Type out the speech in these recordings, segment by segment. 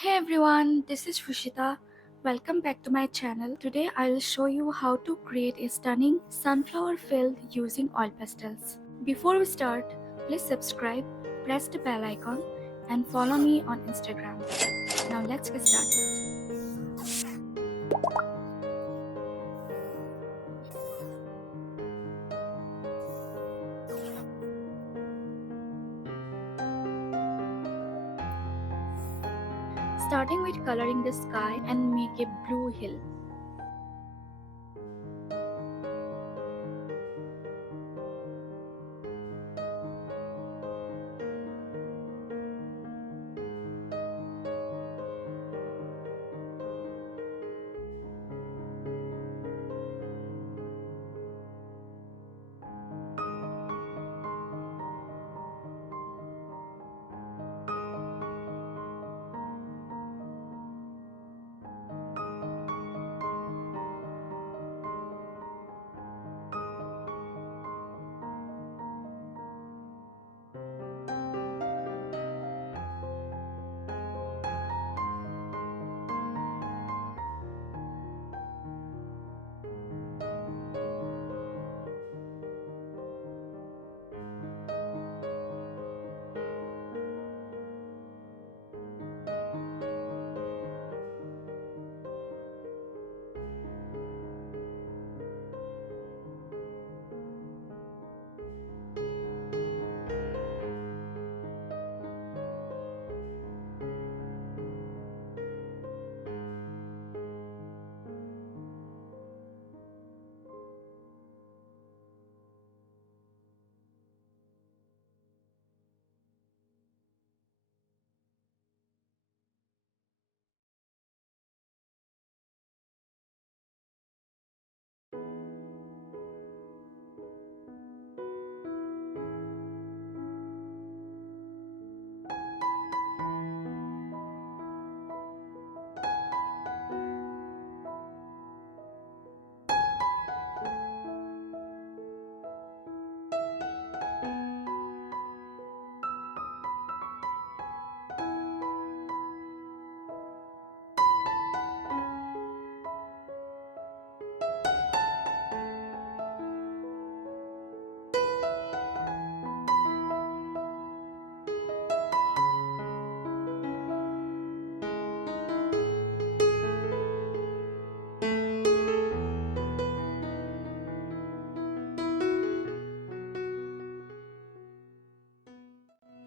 Hey everyone, this is Rushita. Welcome back to my channel. Today I will show you how to create a stunning sunflower field using oil pastels. Before we start, please subscribe, press the bell icon and follow me on Instagram. Now let's get started. Starting with coloring the sky and make a blue hill.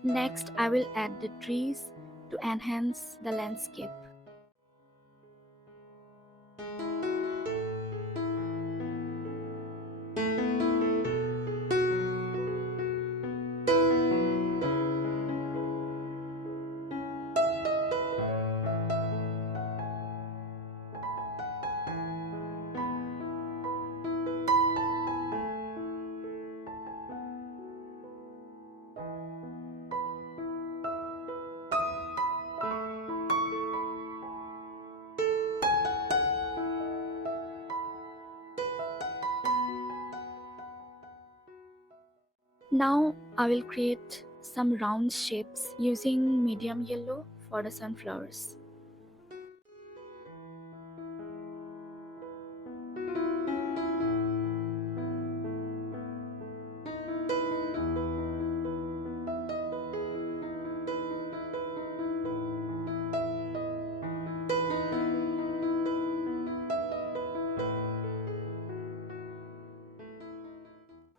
Next, I will add the trees to enhance the landscape. Now I will create some round shapes using medium yellow for the sunflowers.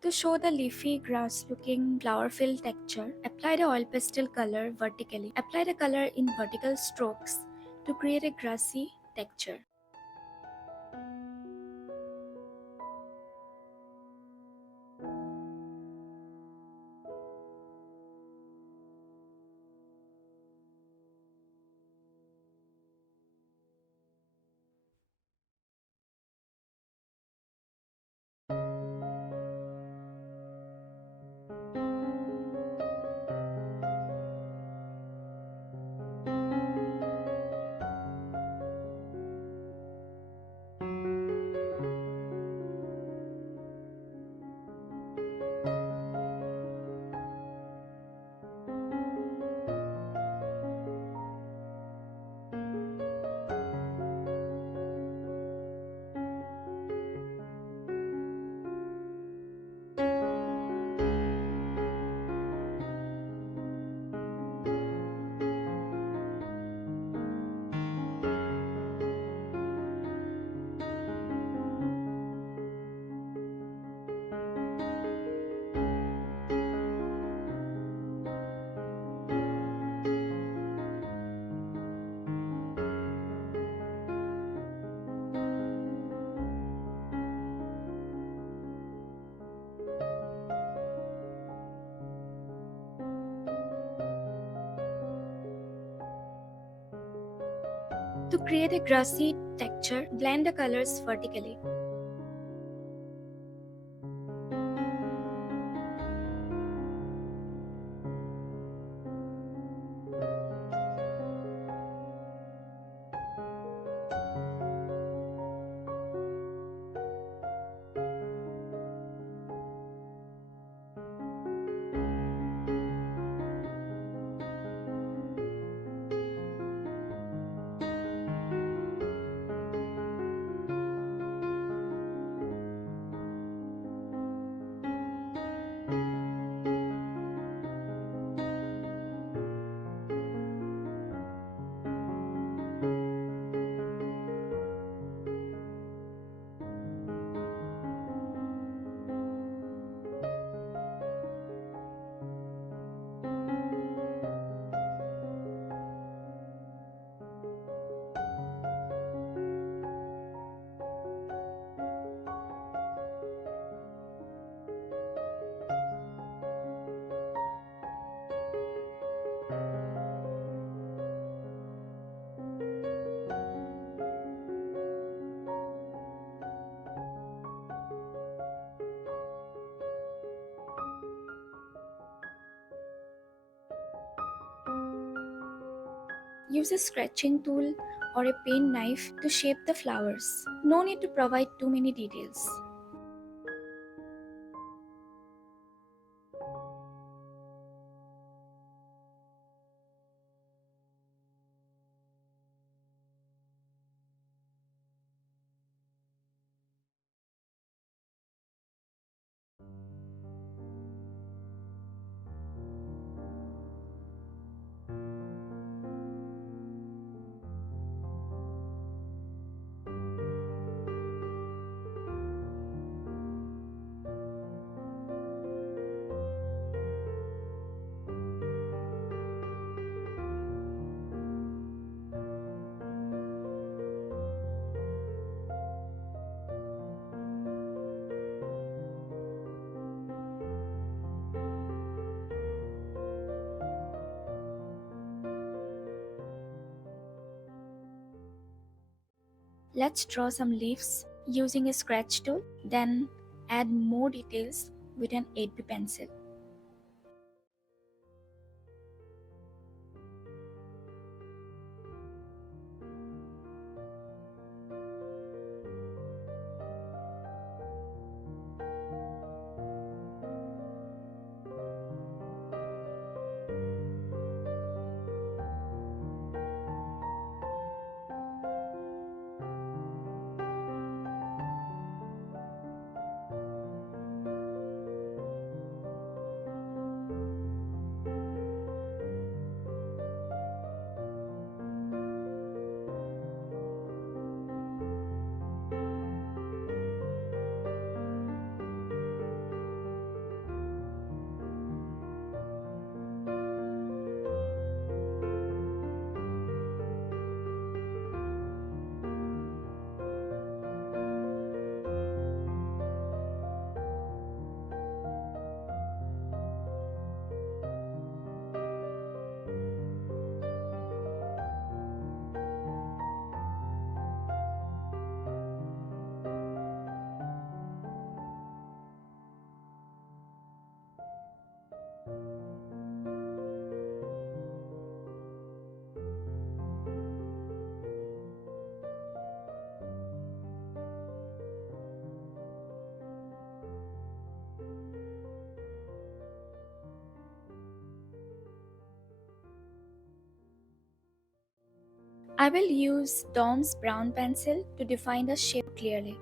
To show the leafy grass looking flower filled texture, apply the oil pastel color vertically. Apply the color in vertical strokes to create a grassy texture. To create a grassy texture, blend the colors vertically. Use a scratching tool or a paint knife to shape the flowers. No need to provide too many details. Let's draw some leaves using a scratch tool, then add more details with an 8B pencil. I will use Dom's brown pencil to define the shape clearly.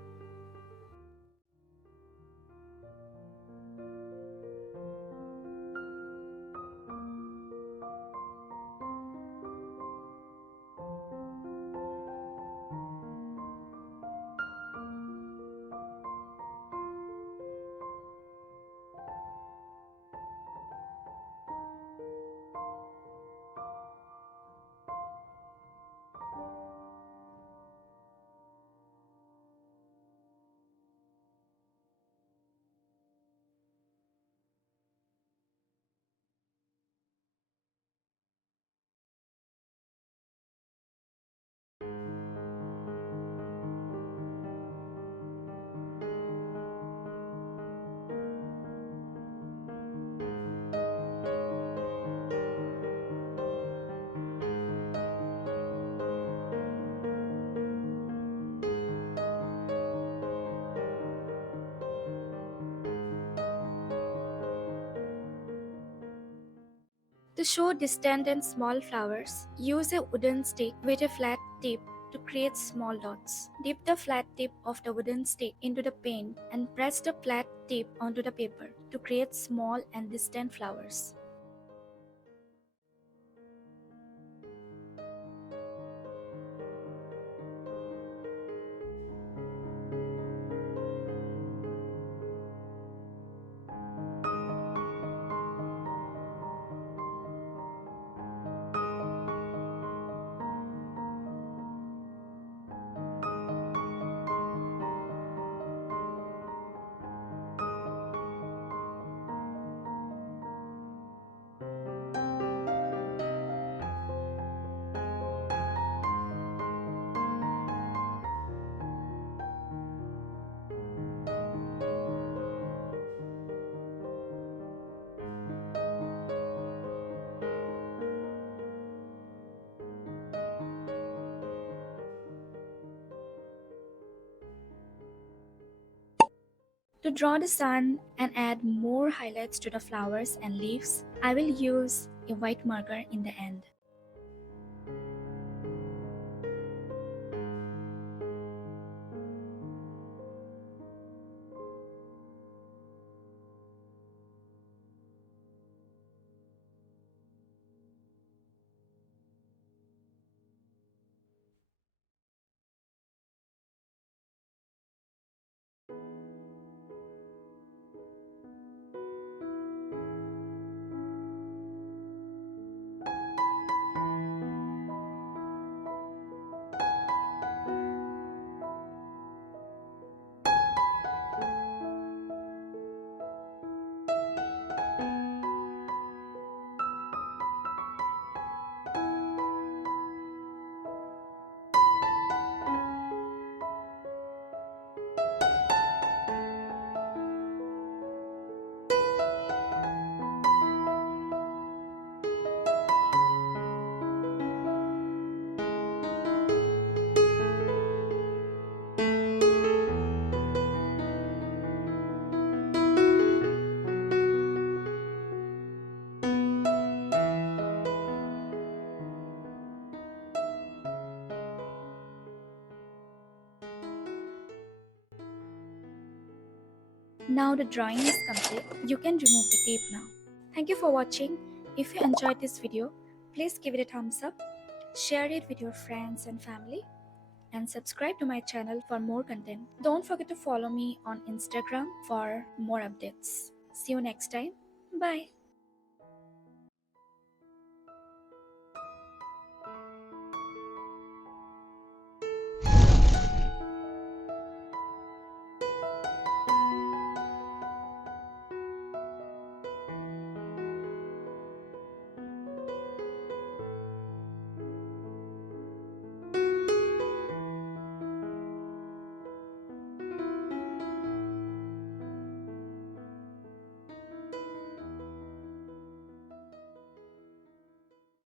To show distant and small flowers, use a wooden stick with a flat tip to create small dots. Dip the flat tip of the wooden stick into the paint and press the flat tip onto the paper to create small and distant flowers. To draw the sun and add more highlights to the flowers and leaves, I will use a white marker in the end. Now the drawing is complete. You can remove the tape now. Thank you for watching. If you enjoyed this video, please give it a thumbs up, share it with your friends and family, and subscribe to my channel for more content. Don't forget to follow me on Instagram for more updates. See you next time. Bye.